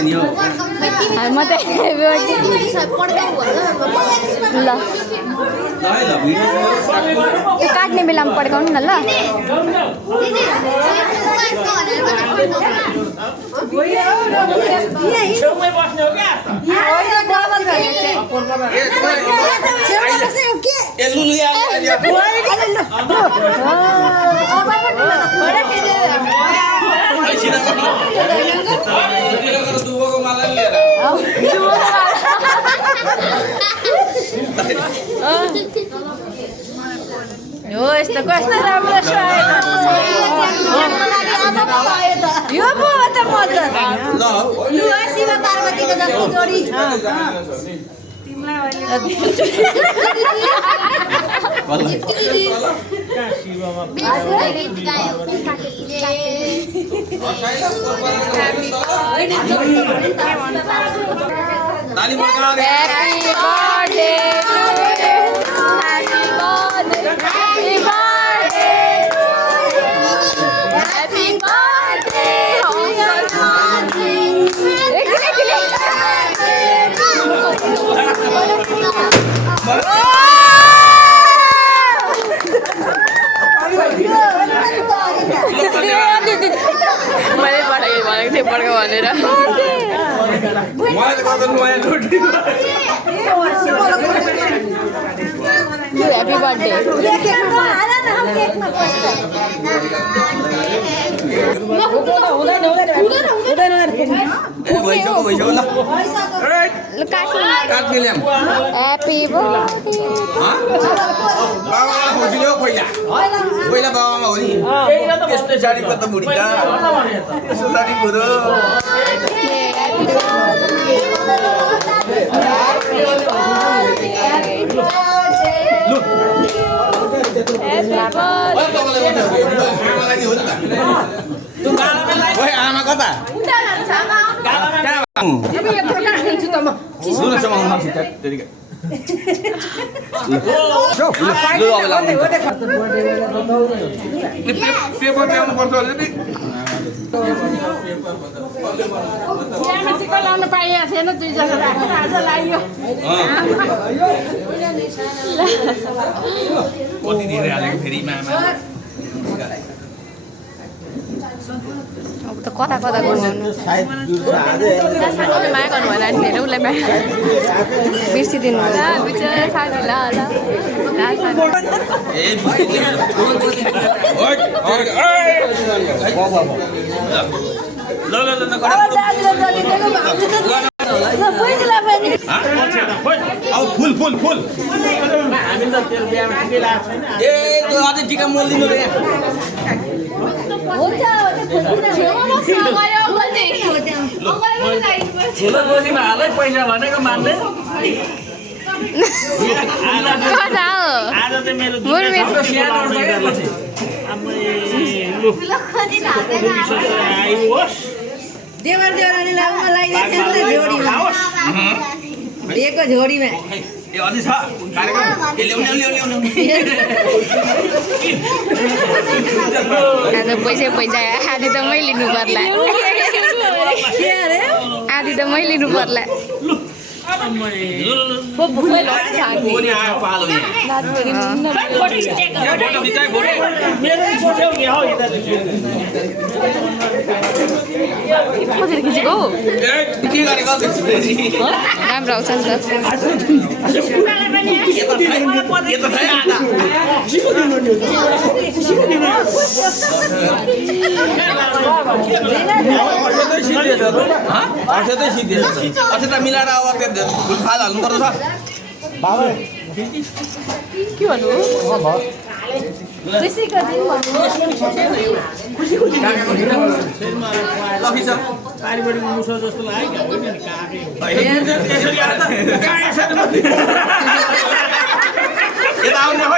म त happy birthday ल त्यो काट्ने बेलामा पड्काउनु न ल यो यस्तो कस्तो राम्रो छ यो पो हो त मजा लु शिव पार्वतीको जस्तो जोडी मैले पठाएको भनेको थिएँ पड्का भनेर ह्यापी बर्थडे ह्यापी पहिला बाबामा हो नि त्यस्तो साडीको त बुढी त त्यस्तो साडी पुरो आमा कता पेपर ल्याउनु पर्छ लाउन पाइएको थिएन दुईजना आज लाग्यो कति धेरै हालेको फेरि मामा अब त कता कता घुमाउनु माया गर्नु भएन नि धेरै उसलाई माया बिर्सिदिनु फुल फुल फुल ए अझै टिका मोल्दिनु रे पैसा भनेको मान्दै देवर देवरानीलाई लगाइदिएको जोडीमा दिएको झोडीमा ए अझै छ कार्यक्रम ए ल्याउनु आज पैसा आधी त मै लिनु पर्ला आधी त मै लिनु पर्ला कसरी खिचेको राम्रो आउँछ नि त मिलाएर अब फुलफाल हाल्नु पर्छ के भन्नु पारिवारिक मुसो जस्तो लाग्यो यता आउने हो